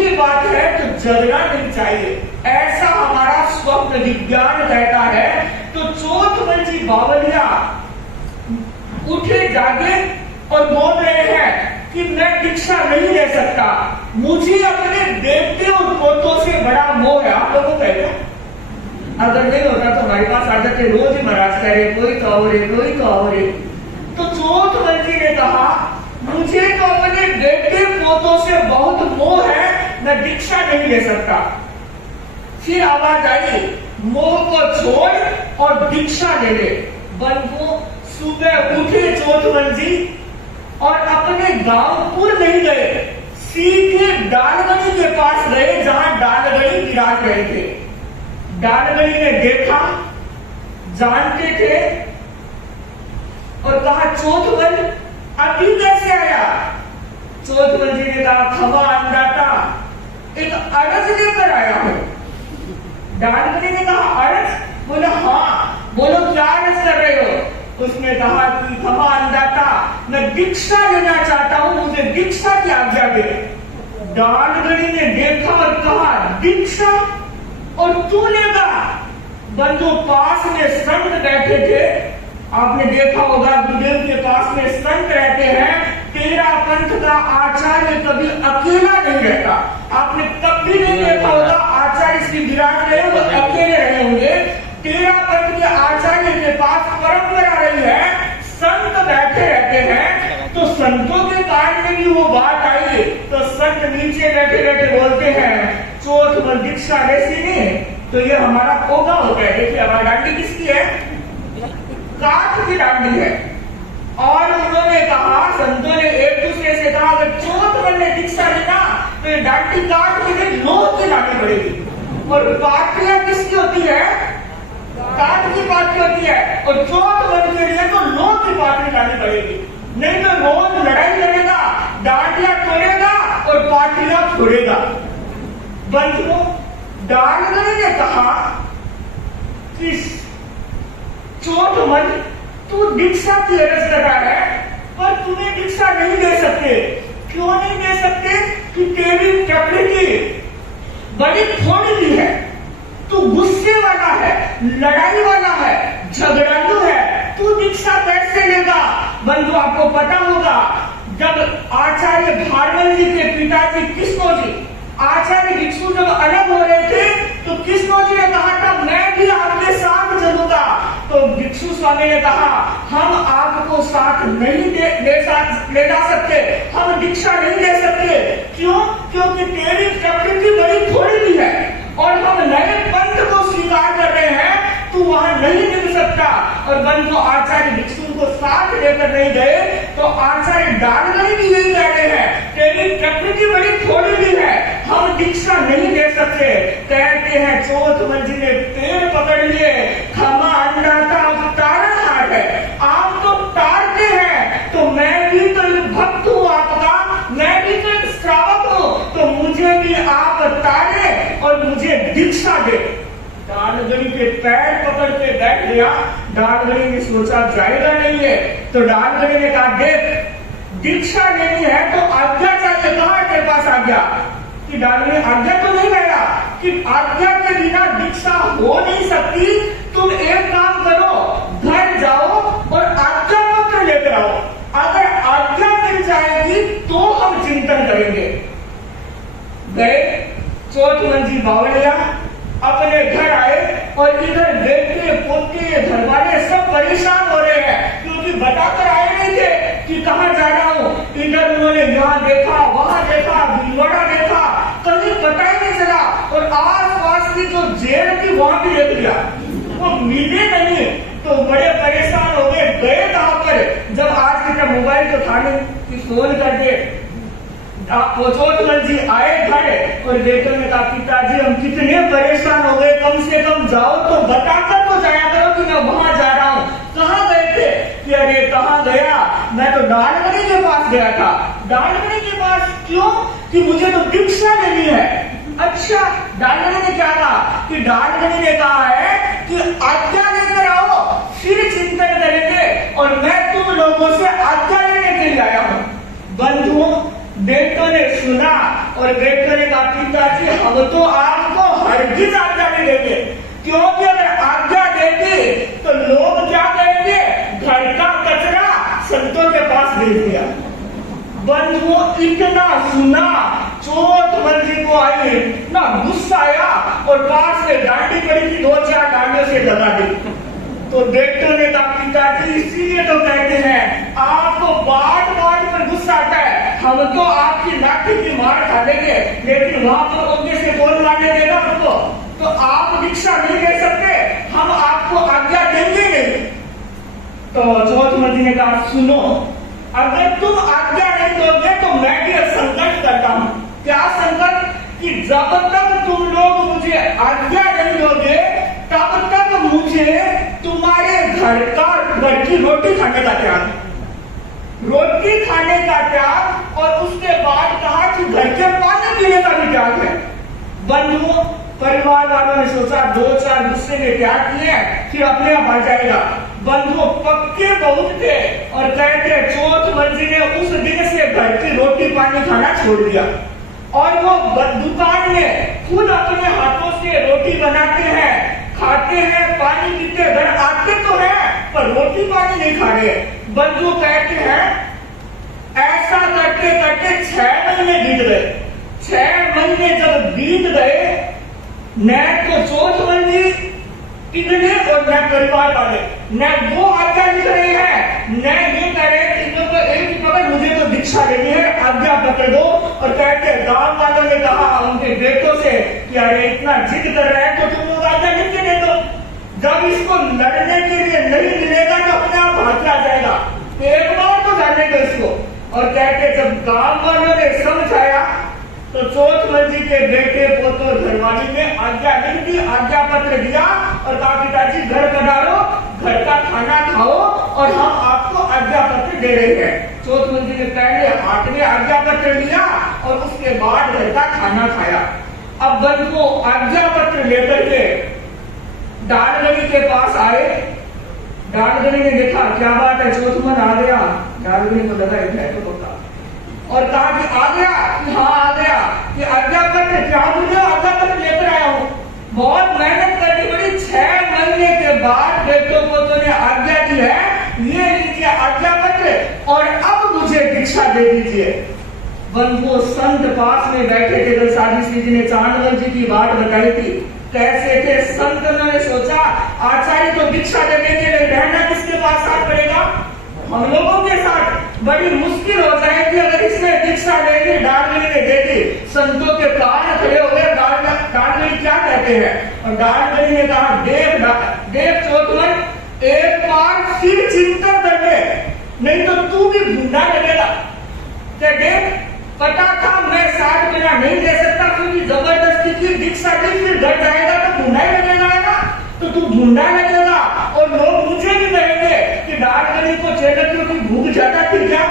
जरूरी बात है तो जगना नहीं चाहिए, ऐसा हमारा स्वप्न विज्ञान कहता है। तो चोथमल जी बावलिया उठे जागे और बोल रहे हैं कि मैं दीक्षा नहीं ले सकता, मुझे अपने देवते और पोतों से बड़ा मोह है। आप लोगों को कहते, अगर नहीं होता तो हमारे पास आ जाते, रोज ही महाराज कह रहे कोई तो और है, कोई तो और है। तो चोथमल जी ने कहा मुझे तो अपने बेटे पोतों से बहुत मोह है, मैं दीक्षा नहीं ले सकता। फिर आवाज आई मोह को छोड़ और दीक्षा ले ले। बंधु सुबह उठे चोथमल जी और अपने गांवपुर नहीं गए, सीधे डालगढ़ी के पास गए जहां डालगढ़ी विराज रहे थे। डालगढ़ी ने देखा, जानते थे और कहा चोथमल अभी कैसे आया? चोथमल जी ने कहा खबा अंदाता एक अरज लेकर आया हूं। डालगढ़ी ने कहा अरज? बोले हाँ। बोलो क्या अरज कर रहे हो? उसने कहा कि खबा अंदाता मैं दीक्षा लेना चाहता हूं, मुझे दीक्षा की आज्ञा दे। डालगढ़ी ने देखा और कहा दीक्षा और तू लेगा? बंधु पास में संत बैठे थे, आपने देखा होगा गुरुदेव के पास में संत रहते हैं। तेरा पंथ का आचार्य कभी अकेला नहीं रहता, आपने कभी नहीं देखा होगा आचार्य श्री विराट रहे वो अकेले रहे होंगे। तेरा पंथ के आचार्य के पास परंपरा रही है, संत बैठे रहते हैं। तो संतों के कान में भी वो बात आई तो संत नीचे बैठे बैठे बोलते हैं चोथमल दीक्षा ऐसी नहीं, तो ये हमारा पोगा होता है। देखिए हमारी डांडी किसकी है? काठ की डांडी है। और उन्होंने कहा, संतों ने एक दूसरे से कहा अगर चोथमल ने दीक्षा लेना तो ये डांडी काठ की नहीं लोह की लानी पड़ेगी। और पाठियां किसकी होती है? काठ की पाठी होती है। और चोथमल के लिए तो लोह की पाठी लानी पड़ेगी, नहीं तो रोज लड़ाई करेगा, डांडियां तोड़ेगा और पाठियां फोड़ेगा। बंधुओं डालगढ़ी ने कहा कि चोथमल तू दीक्षा की अरज कर रहा है पर तुम्हें दीक्षा नहीं दे सकते। क्यों नहीं दे सकते? कि तेरी प्रकृति बड़ी थोड़ी भी है, तू गुस्से वाला है, लड़ाई वाला है, झगड़ालू है, तू दीक्षा कैसे लेगा? बंधु आपको पता होगा जब आचार्य भारवल जी के पिताजी कृष्णो जी आचार्य भिक्षु जब अलग हो रहे थे तो कृष्णो जी ने कहा था मैं भी आपके साथ चलूंगा। तो भिक्षु स्वामी ने कहा हम आपको साथ नहीं ले जा सकते, हम दीक्षा नहीं दे सकते। क्यों? क्योंकि तेरी प्रकृति बड़ी थोड़ी भी है और हम नए पंथ को स्वीकार कर रहे हैं, तू वहां नहीं मिल सकता। और बंधु आचार्य भिक्षु को साथ लेकर नहीं गए तो आचार्य डालगढ़ी भी यही कह रहे हैं तेरी प्रकृति बड़ी थोड़ी भी है, हम दीक्षा नहीं दे सकते। कहते हैं चोथमल जी ने पेड़ पकड़ लिए, खमा अंडाता अब तारण हाट है, आप तो तारते हैं तो मैं भी तो एक भक्त हूँ आपका, मैं भी तो एक श्रावक हूँ, तो मुझे भी आप तारे और मुझे दीक्षा दे। डालगढ़ी के पैर पकड़ के बैठ गया। डालगढ़ी ने सोचा जाएगा नहीं है तो डालगढ़ी ने कहा देख दीक्षा लेनी है तो आज्ञा चाहिए, कहाँ तेरे पास आज्ञा? कि डालगढ़ी आज्ञा तो नहीं लेगा कि आज्ञा के बिना दीक्षा हो नहीं सकती। तुम एक काम करो, घर जाओ और आज्ञा पत्र लेकर आओ, अगर आज्ञा मिल जाएगी तो हम चिंतन करेंगे। गए चोथमल जी बावलिया अपने घर आए और इधर बेटे पोते घर वाले सब परेशान हो रहे हैं क्योंकि बताकर आए नहीं थे कि कहाँ जा रहा हूँ। इधर उन्होंने यहाँ देखा, वहां देखा, भीलवाड़ा देखा, कहीं पता ही नहीं चला। और आस पास की जो जेल थी वहां भी देख लिया, वो मिले नहीं तो बड़े परेशान हो गए। गए कहाँ पर? जब आज की तरह मोबाइल तो था नहीं कि फोन करके चोथमल जी आए घर और बेटे ने कहा पिताजी हम कितने परेशान हो गए, कम से कम जाओ तो बताकर तो जाया करो कि मैं वहां जा रहा हूँ। कहाँ गए थे? कि अरे कहाँ गया, मैं तो डालगढ़ी के पास गया था। डालगढ़ी के पास क्यों? कि मुझे तो दीक्षा लेनी है। अच्छा डालगढ़ी ने क्या कहा? कि डालगढ़ी ने कहा है कि आज्ञा लेकर आओ फिर चिंतन करेंगे और मैं तुम लोगों से आज्ञा लेने के लिए आया हूँ। बंधुओं बेटों ने सुना और बेटों ने कहा पिताजी हम तो आपको हरगिज आज्ञा नहीं देंगे, क्योंकि अगर आज्ञा देंगे तो लोग क्या कहेंगे, घर का कचरा संतों के पास भेज दिया। बंधुओं इतना सुना, चोट मंजिल को आई ना, गुस्सा आया और पास से डांडी पड़ी थी, 2-4 डांडियों से दबा दी। तो बेटों ने कहा पिताजी इसीलिए तो कहते हैं आपको बात बात पर गुस्सा आता है, हम तो आपकी लाठी की मार खा लेंगे, लेकिन वहां पर उनके से बोल लाने देगा हमको, तो आप दीक्षा नहीं दे सकते, हम आपको आज्ञा देंगे नहीं। तो चौथ मंत्री ने कहा सुनो, अगर तुम आज्ञा नहीं दोगे तो मैं भी संकल्प करता हूं। क्या संकल्प, कि जब तक तुम लोग मुझे आज्ञा नहीं दोगे तब तक मुझे तुम्हारे घर की रोटी खाने का त्याग, रोटी खाने का त्याग, और उसके बाद कहा कि घर के पानी पीने का भी त्याग है। बंधुओं परिवार वालों ने सोचा 2-4 गुस्से में त्याग किए, फिर अपने आप आ जाएगा। बंधुओं पक्के बहुत थे और कहते चौथ मंजिल ने उस दिन से घर की रोटी पानी खाना छोड़ दिया, और वो दुकान में खुद अपने हाथों से रोटी बनाते हैं, खाते हैं, पानी पीते, घर आते तो हैं पर रोटी पानी नहीं खा रहे। बंधु कहते हैं ऐसा करते करते 6 महीने बीत गए। 6 महीने जब बीत गए, न तो चौथ मंजिल टिकने और न परिवार वाले, न वो आज्ञा लिख रहे हैं, न ये कह रहे कि तो एक ही पकड़, मुझे तो दीक्षा लेनी है, आज्ञा पकड़ दो। और कहते गांव वालों ने कहा उनके बेटों से कि अरे इतना जिद कर रहा है तो तुम लोग आज्ञा लिख के दे दो, जब इसको लड़ने के लिए नहीं मिलेगा तो अपने आप भाग आ जाएगा, एक बार तो जाने दो इसको। और कहते जब गांव वालों ने समझाया तो चौथ मंजिल के बेटे पोते और घरवाली ने आज्ञा नहीं दी, आज्ञा पत्र दिया और कहा पिताजी घर पधारो, घर का खाना खाओ और हम आपको आज्ञा पत्र दे रहे हैं। चौथ मंजिल ने पहले हाथ में आज्ञा पत्र लिया और उसके बाद घर का खाना खाया। अब बंधु आज्ञा पत्र लेकर के डालगढ़ी के पास आए। डालगढ़ी ने देखा क्या बात है, चौथ मन आ गया। डालगढ़ी को लगा है तो पक्का, और कहा कि आ गया, कि हाँ आ गया, कि आज्ञा पत्र क्या मुझे आज्ञा पत्र लेकर आया हूँ। बहुत मेहनत करनी पड़ी, 6 महीने के बाद बेटों को तो ने आज्ञा दी है, ये लीजिए आज्ञा पत्र और अब मुझे दीक्षा दे दीजिए। बंधुओं संत पास में बैठे थे, दलसाजी श्री जी ने चांदवल जी की बात बताई थी, कैसे थे संत। ने सोचा आचार्य तो दीक्षा देने के लिए रहना किसके पास साथ पड़ेगा, हम लोगों के साथ। बड़ी मुश्किल हो जाएगी अगर इसने दीक्षा लेगी, डालगढ़ी ने दे दी, संतों के कान खड़े हो गए। डालगढ़ी क्या कहते हैं, और डालगढ़ी ने कहा देव चौथवन, एक बार फिर चिंता कर ले, नहीं तो तू भी भूंडा लगेगा। क्या देव पता था मैं 60 बिना नहीं दे सकता, क्योंकि जबरदस्ती की दीक्षा दी, फिर घर जाएगा तो भूंडा ही लगेगा ना, तो तू भूंडा लगेगा और लोग मुझे भी कहेंगे कि डालगढ़ी को चेलतियों की भूख ज्यादा थी क्या।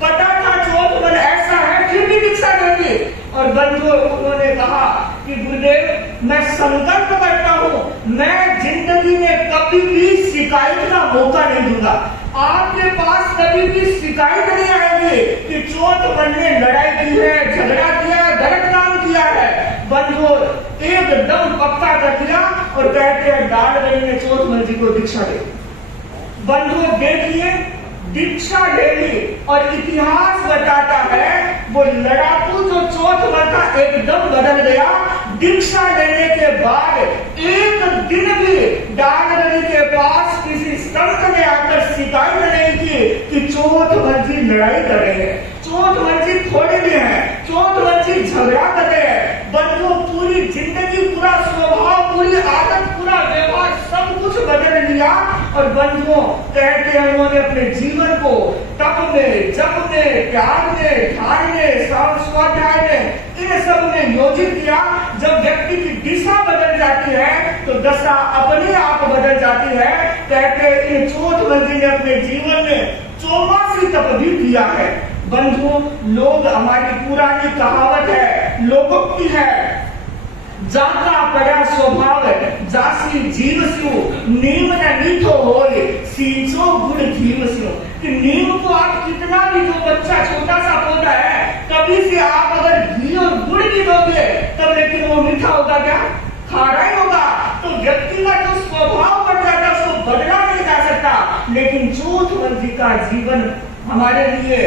पता था चौथ मन ऐसा है, फिर भी दीक्षा देगी। और बंधु उन्होंने कहा कि गुरुदेव मैं संकल्प करता हूँ, मैं जिंदगी में कभी भी शिकायत का मौका नहीं दूंगा, आपके पास कभी भी शिकायत नहीं आएगी कि चौथ मन ने लड़ाई की है, झगड़ा किया है, गलत काम किया है। बंधु एकदम पक्का कर दिया और कहते हैं डालगढ़ी ने चौथ मंजिल को दीक्षा दे। बंधु देखिए दीक्षा ले ली और इतिहास बताता है वो लड़ाकू जो चौथ मन था एकदम बदल गया। दीक्षा लेने के बाद एक दिन भी डालगढ़ी के पास किसी संत ने आकर शिकायत नहीं की कि चौथ मंजिल लड़ाई कर रहे हैं, चौथ मंजिल थोड़े भी हैं, चौथ मंजिल झगड़ा कर रहे हैं। बंधु पूरी जिंदगी, पूरा स्वभाव, पूरी आदत, पूरा व्यवहार सब कुछ बदल लिया। और बंधुओं कहते हैं उन्होंने अपने जीवन को तप में, जप में, त्याग में, ध्यान में, स्वाध्याय में, इन सब में योजित किया। जब व्यक्ति की दिशा बदल जाती है तो दशा अपने आप बदल जाती है। कहते इन चौथ मंजिल ने अपने जीवन में 84 तप भी किया है। बंधु लोग, हमारी पुरानी कहावत है, लोकोक्ति है, जाता पड़ा स्वभाव जासी जीव स्यु, नीम न मीठो होए सींचो गुड़ घीव स्यु। कि नीम को आप कितना भी, जो बच्चा छोटा सा पौधा है, कभी से आप अगर घी और गुड़ भी दोगे होगा क्या? खाना ही होगा। तो व्यक्ति का जो स्वभाव बन जाता है उसको बदला नहीं जा सकता। लेकिन जोधवंत जी का जीवन हमारे लिए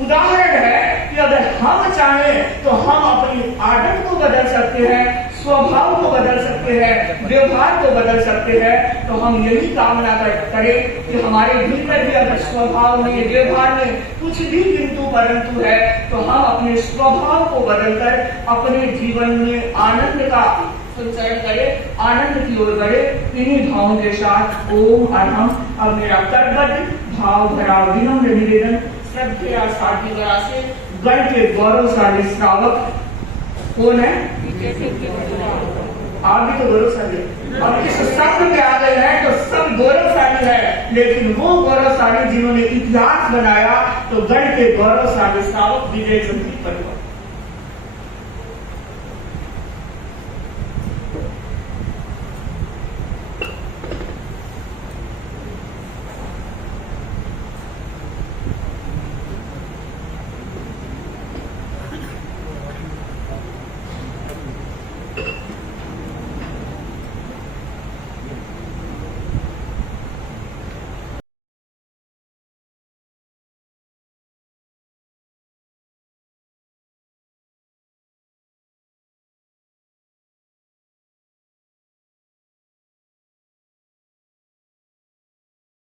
उदाहरण है कि अगर हम चाहें तो हम अपनी आदत को बदल सकते हैं, स्वभाव को बदल सकते हैं, व्यवहार को बदल सकते हैं। तो हम यही कामना करें कि हमारे भीतर भी अगर स्वभाव में, व्यवहार में कुछ भी किंतु परंतु है तो हम अपने स्वभाव को बदलकर अपने जीवन में आनंद का संचरण करें, आनंद की ओर बढ़े। इन्हीं भावों के साथ ओम अरहम। अब मेरा करबद्ध भाव भरा विनम्र निवेदन श्रद्धेय सात्विकता से गण के गौरवशाली श्रावक कौन है? आप भी तो गौरवशाली है। अब इस शब्द में आ गए हैं तो सब गौरवशाली है, लेकिन वो गौरवशाली जिन्होंने इतिहास बनाया तो गण के गौरवशाली श्रावक विजय चंद्र परिवार।